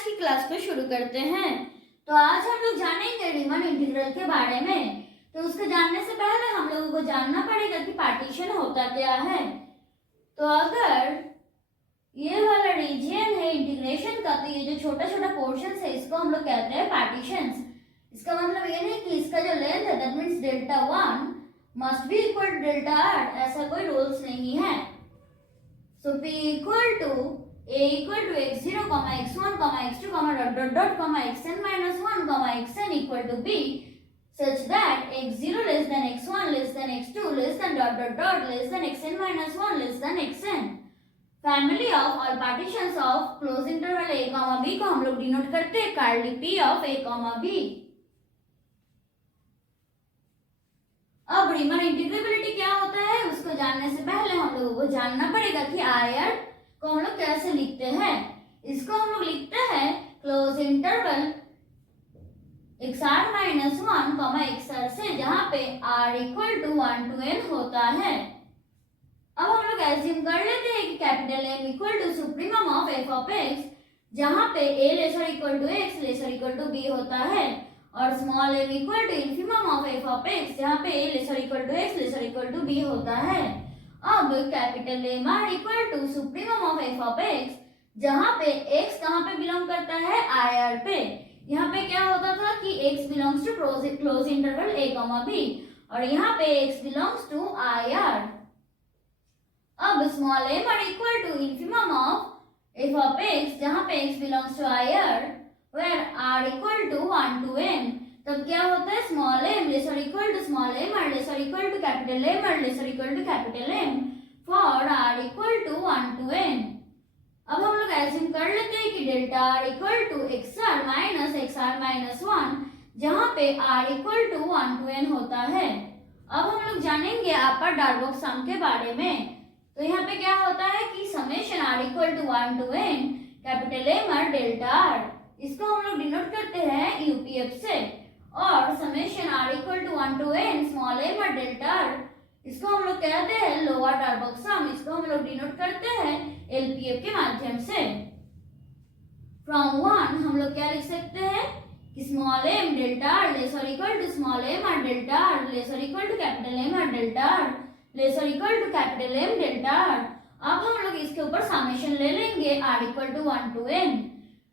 आज की क्लास को शुरू करते हैं। तो आज हम लोग जानेंगे रीमन इंटीग्रल के बारे में। तो उसको जानने से पहले हम लोगों को जानना पड़ेगा कि पार्टीशन होता क्या है। तो अगर ये वाला रीजन है इंटीग्रेशन का, तो ये जो छोटा छोटा पोर्शन है इसको हम लोग कहते हैं पार्टीशंस। इसका मतलब ये नहीं कि इसका जो लेंथ है that means delta 1 must be equal to delta r, ऐसा कोई रूल्स नहीं है। So p equal to a equal to x0, x1, x2, dot dot dot, xn minus 1, xn equal to b, such that x0 less than x1 less than x2 less than dot dot dot less than xn minus 1 less than xn। Family of all partitions of close interval a comma b को हम लोग denote करते हैं curly p of a comma b। अब रीमन integrability क्या होता है उसको जानने से पहले हम लोगों को जानना पड़ेगा कि आयर को हम लोग कैसे लिखते हैं। इसको हम लोग लिखते हैं close interval xr minus 1 xr से, जहां पे r equal to 1 to n होता है। अब हम लोग एज्यूम कर लेते हैं कि capital M equal to supremum of f of x, जहां पे a lesser equal to x lesser equal to b होता है, और small m equal to infimum of f of x, जहां पे a lesser equal to x lesser equal to b होता है। अब capital M r equal to supremum of f of x, जहां पे x कहां पे बिलोंग करता है IR पे। यहाँ पे क्या होता था कि x belongs to close interval a comma b, और यहाँ पे x बिलोंग्स टू IR। अब small m r equal to infimum of f of x, जहां पे x belongs to IR where r equal to 1 to n, तब क्या होता है small m lesser equal to small m r lesser equal to capital M r lesser equal to capital M for r equal to 1 to n। अब हम लोग assume कर लेते हैं कि delta r equal to xr minus 1, जहां पे r equal to 1 to n होता है। अब हम लोग जानेंगे अपर डार्बोक सम के बारे में। तो यहाँ पे क्या होता है कि summation r equal to 1 to n capital M r delta r, इसको हम लोग डिनोट करते हैं यूपीएफ से, और summation r equal to 1 to n small m r delta r, इसको हम लोग कहते हैं लोअर डार्बोक सम, इसको हम लोग डिनोट करते हैं एलपीएफ के माध्यम से। फ्रॉम 1 हम लोग क्या लिख सकते हैं कि small m delta r lesser equal to small m r delta r lesser equal to capital M r delta r lesser equal to capital M delta r। अब हम लोग इसके ऊपर समेशन ले लेंगे r equal to 1 to n।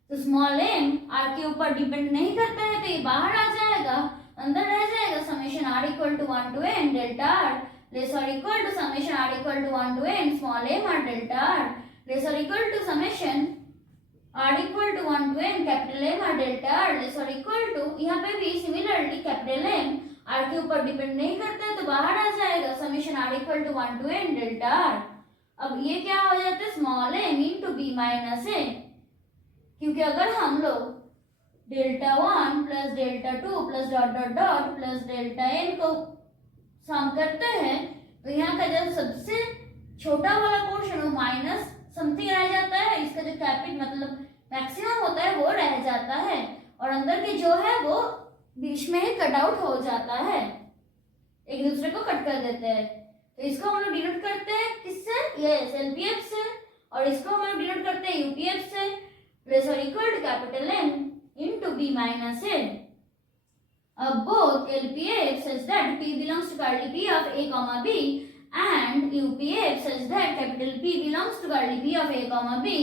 तो small m r के ऊपर डिपेंड नहीं करता है, तो ये बाहर आ जाएगा, अंदर रह जाएगा summation r equal to 1 to n delta r lesser equal to summation r equal to 1 to n small m r delta r lesser equal to summation r equal to 1 to n capital M r delta r lesser equal to, यहाँ पे भी similarly capital M r के ऊपर depend नहीं करता है, तो बाहर आ जाएगा summation r equal to 1 to n delta r। अब ये क्या हो जाता है small m into b minus a, क्योंकि अगर हम लोग delta 1 plus delta 2 plus dot dot dot plus delta n को सम करते हैं, तो यहाँ का जो सबसे छोटा वाला पोर्शन वो माइनस समथिंग रह जाता है, इसका जो कैपिट मतलब मैक्सिमम होता है वो रह जाता है, और अंदर के जो है वो बीच में ही कट आउट हो जाता है, एक दूसरे को कट कर देते हैं। तो इसको हम लोग डिनोट करते हैं किससे, यस एलपीएफ से, और इसको हम लोग डिनोट करते हैं यूपीएफ से, lesser equal to capital M into b minus a। अब both LPF such that p belongs to curly p of a comma b and UPF such that capital P belongs to curly p of a comma b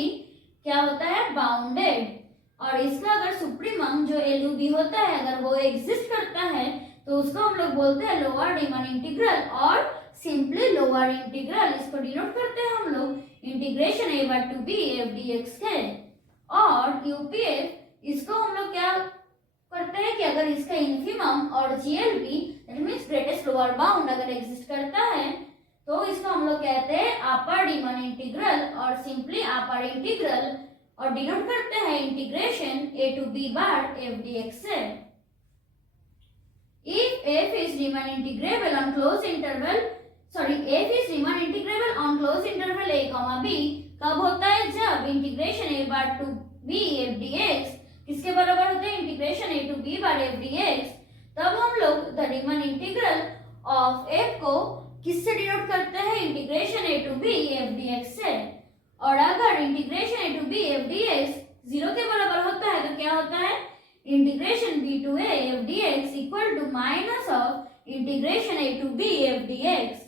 क्या होता है bounded, और इसका अगर supremum जो LUB होता है अगर वो एग्जिस्ट करता है तो उसको हम लोग बोलते हैं लोअर रीमन इंटीग्रल और सिंपली लोअर इंटीग्रल। इसको डिनोट करते हैं हम लोग integration a by 2b f dx के, और यूपीएफ इसको हम लोग क्या करते हैं कि अगर इसका इन्फिमम और GLB that means greatest lower bound अगर एग्जिस्ट करता है तो इसको हम लोग कहते हैं अपर रीमन इंटीग्रल और सिंपली अपर इंटीग्रल, और डिनोट करते हैं integration a to b bar f dx से। If f is Riemann integrable on closed interval, f is Riemann integrable on closed interval a comma b, कब होता है जब integration a bar to b f dx किसके बराबर होता है integration a to b bar f dx, तब हम लोग the Riemann integral of f को किससे डिनोट करते हैं integration a to b f dx से। और अगर integration a to b f dx 0 के बराबर होता integration b to a f dx equal to minus of integration a to b f dx.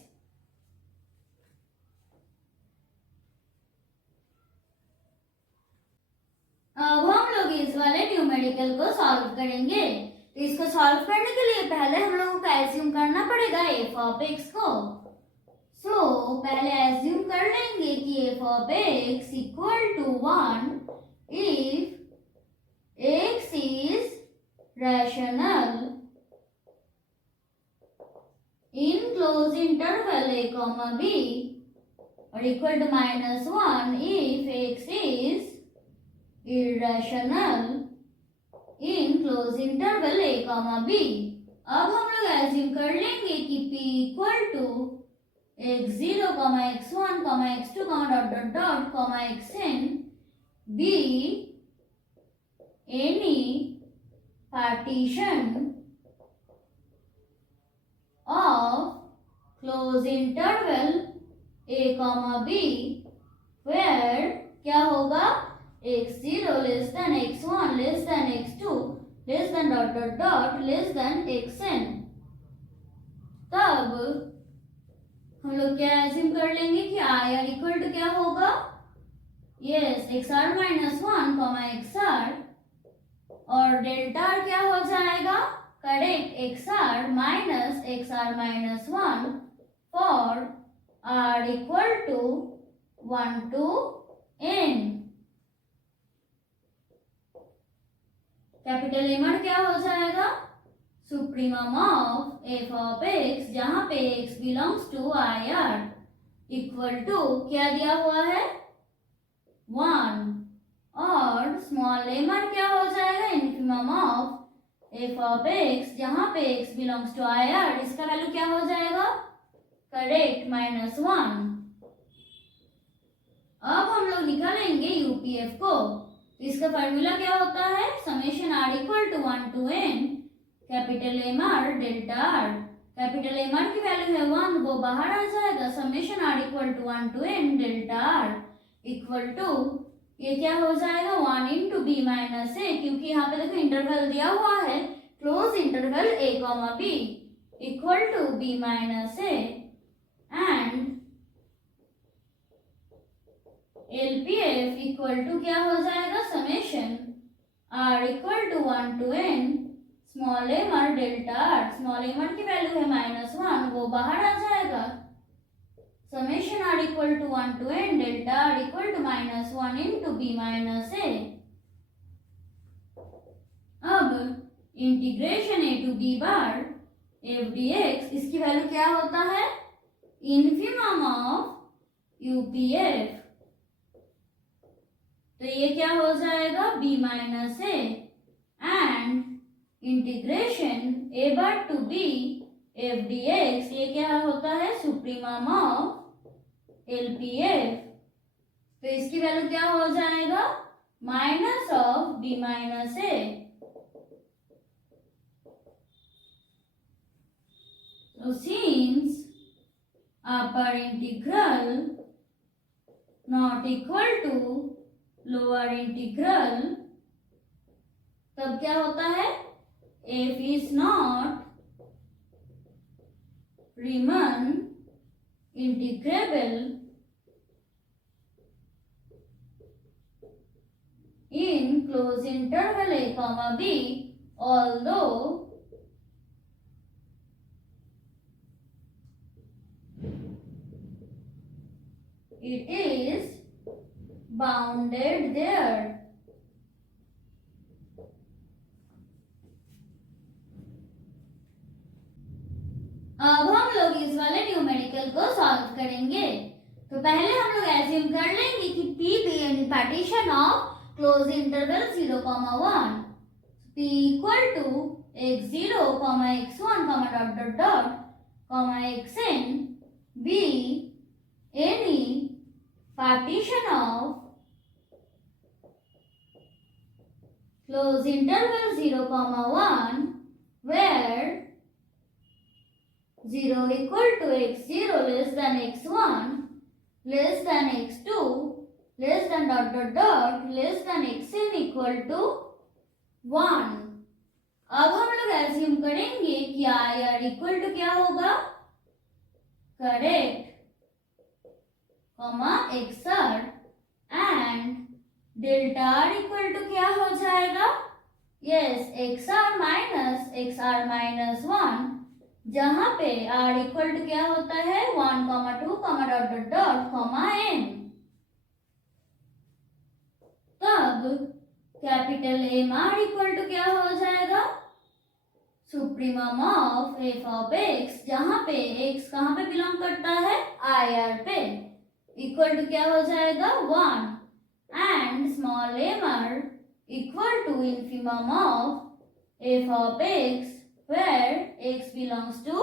अब हम लोग इस वाले न्यूमेरिकल को सॉल्व करेंगे। तो इसको सॉल्व करने के लिए पहले हम लोगों को एज्यूम करना पड़ेगा एफ ऑफ एक्स को। पहले एज्यूम कर लेंगे कि f of x equal to 1 if x is rational in close interval a comma b और equal to -1 if x is irrational in close interval a comma b। अब हम लोग assume कर लेंगे कि p equal to x0, x1, x2, dot dot dot, xn be any partition of close interval a comma b where क्या होगा x0 less than x1 less than x2 less than dot dot dot less than xn। तब हम लोग क्या assume कर लेंगे कि I R equal to क्या होगा, yes x are minus 1 x are और डेल्टा आर क्या हो जाएगा, correct x are minus 1 for are equal to 1 to n। Capital M are क्या हो जाएगा, supremum of F of x जहां पे x belongs to I R equal to क्या दिया हुआ है 1 और स्मॉल एम आर क्या हो जाएगा, infimum of F of x जहां पे x belongs to I R इसका वैल्यू क्या हो जाएगा, करेक्ट -1। अब हम लोग निकालेंगे यूपीएफ को। तो इसका फॉर्मूला क्या होता है, summation are equal to 1 to n capital M are delta r. Capital M are की वैल्यू है 1, वो बाहर आ जाएगा, summation are equal to 1 to n delta are equal to ये क्या हो जाएगा 1 into b माइनस ए, क्योंकि यहाँ पे देखो इंटरवल दिया हुआ है close interval a comma b equal to b minus A and LPF equal to क्या हो जाएगा, summation r equal to 1 to n small M are delta R. Small M are की वैल्यू है -1, वो बाहर आ जाएगा, summation are equal to 1 to n delta are equal to -1 into b minus A. अब integration a to b bar f dx इसकी value क्या होता है, इन्फिमम ऑफ यूपीएफ। तो ये क्या हो जाएगा b minus A and integration a bar to b f dx ये क्या होता है, सुप्रीमम ऑफ LPF। तो इसकी वैल्यू क्या हो जाएगा, minus of b minus A. So since upper integral not equal to lower integral तब क्या होता है, f is not Riemann integrable in closed interval a comma b although it is bounded there। अब हम लोग इस वाले न्यूमेरिकल को सॉल्व करेंगे। तो पहले हम लोग एज्यूम कर लेंगे कि P be any partition of closed interval 0, 1 P equal to x0, x1, dot dot dot, xn be any partition of closed interval 0, 1 where 0 equal to x0 less than x1 less than x2 less than dot dot dot less than xn equal to 1। अब हम लोग assume करेंगे कि I R equal to क्या होगा, correct, comma x r, and delta are equal to क्या हो जाएगा, यस एक्स आर माइनस 1, जहां पे आर इक्वल टू क्या होता है 1, 2, dot dot dot, comma N. तब capital M R equal to क्या हो जाएगा, supremum of F of x, जहां पे एक्स कहां पे बिलोंग करता है, आई आर पे, इक्वल टू क्या हो जाएगा 1, and small M R equal to infimum of F of X where X belongs to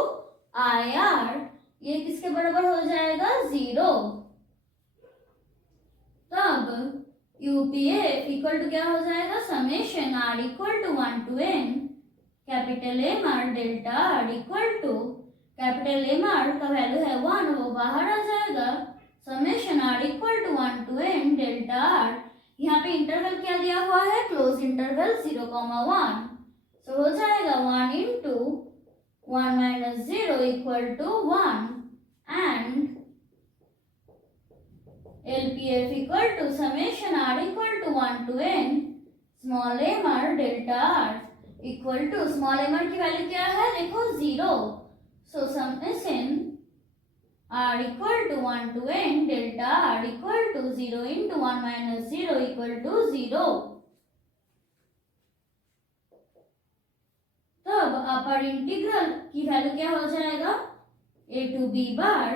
I R, ये किसके बराबर हो जाएगा 0। तब यूपीएफ इक्वल टू क्या हो जाएगा, summation are equal to 1 to n capital M are delta are equal to, capital M R का वैल्यू है 1, वो बाहर आ जाएगा, summation are equal to 1 to n delta R, यहाँ पे इंटरवल क्या दिया हुआ है, क्लोज इंटरवल 0, 1, तो हो जाएगा 1 into 1 minus 0 equal to 1, and LPF equal to summation r equal to 1 to n small m r delta r equal to small m r की वैल्यू क्या है, देखो 0, so summation r equal to 1 to n delta r equal to 0 into 1 minus 0 equal to 0। तब upper integral की value क्या हो जाएगा, a to b bar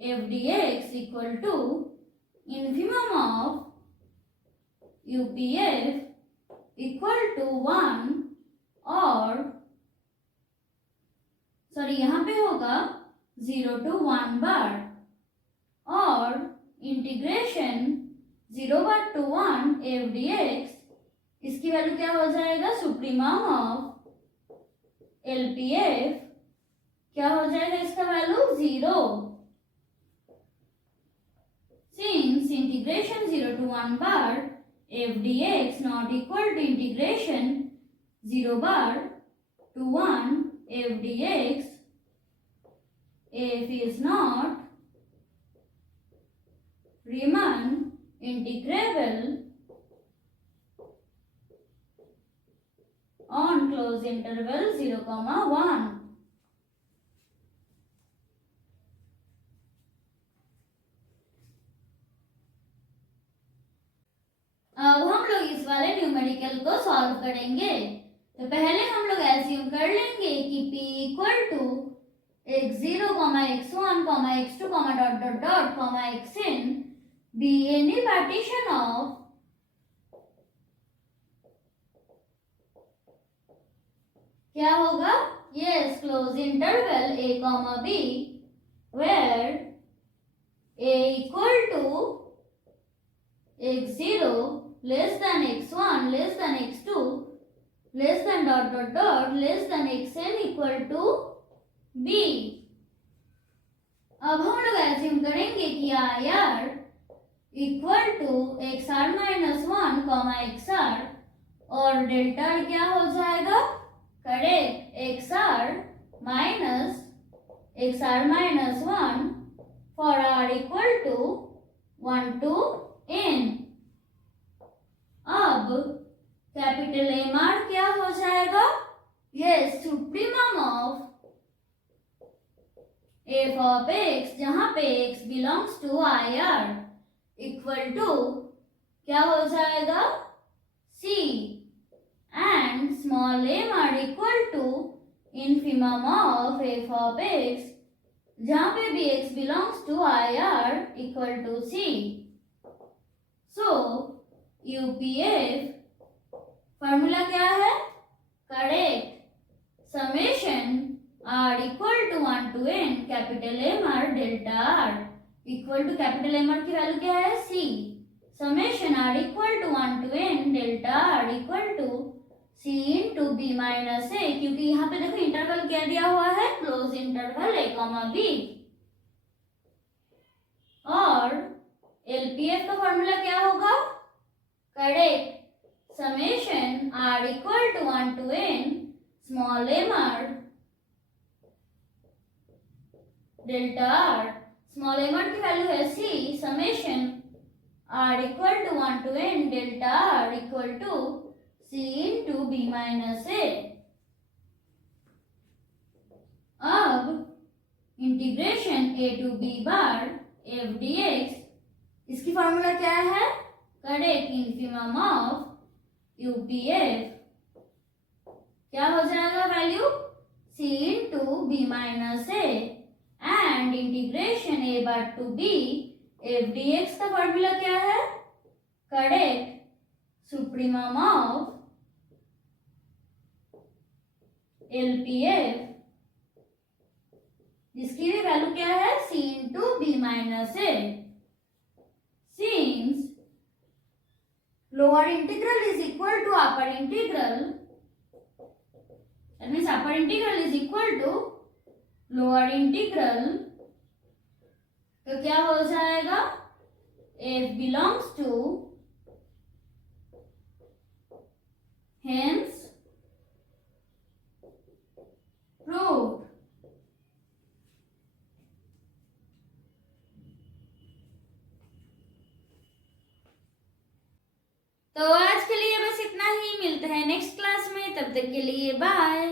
f dx equal to infimum of UPF equal to 1, और sorry यहाँ पे होगा 0 to 1 बार, और integration 0 bar to 1 f dx, इसकी वैल्यू क्या हो जाएगा, सुप्रीमम ऑफ LPF क्या हो जाएगा, इसका value 0, since integration 0 to 1 bar f dx not equal to integration 0 bar to 1 f dx, f is not Riemann integrable on closed interval 0, 1। अब हम लोग इस वाले न्यूमेरिकल को सॉल्व करेंगे। तो पहले हम लोग एज्यूम कर लेंगे कि p equal to x0, x1, x2, dot dot dot, xn be any partition of क्या होगा, yes close interval a, b where a equal to x0 less than x1 less than x2 less than dot dot dot less than xn equal to b। अब हम लोग assume करेंगे कि I R equal to X are minus 1, x are, और delta are क्या हो जाएगा, correct, x are minus 1 for are equal to 1 to n। अब कैपिटल एम आर क्या हो जाएगा, yes supremum of F of x, जहां पे X belongs to I R equal to क्या हो जाएगा, C, and small M R equal to infimum of F of x, जहां पे भी X belongs to I R equal to C. So UPF formula क्या है, correct, summation are equal to 1 to n capital M are delta are equal to, capital M are की value क्या है, C, summation are equal to 1 to n delta are equal to C into B minus A, क्योंकि यहाँ पे देखो interval क्या दिया हुआ है, क्लोज इंटरवल a, b, और एलपीएफ का फॉर्मूला क्या होगा, correct, summation are equal to 1 to n small m r delta r। Small m r की वैल्यू है c summation r equal to 1 to n delta r equal to c into b minus a। अब integration a to b bar f dx, इसकी formula क्या है? Correct, infimum of UPF. क्या हो जाएगा value? c into B minus A and integration a bar to b f dx का formula क्या है? करेक्ट, सुप्रीमम ऑफ LPF, जिसकी भी वैल्यू क्या है? c into B minus A. Since lower integral is equal to upper integral, that means upper integral is equal to lower integral, तो क्या हो जाएगा? f belongs to, hence proved। तो आज के लिए बस इतना ही, मिलते हैं नेक्स्ट क्लास में, तब तक के लिए बाय।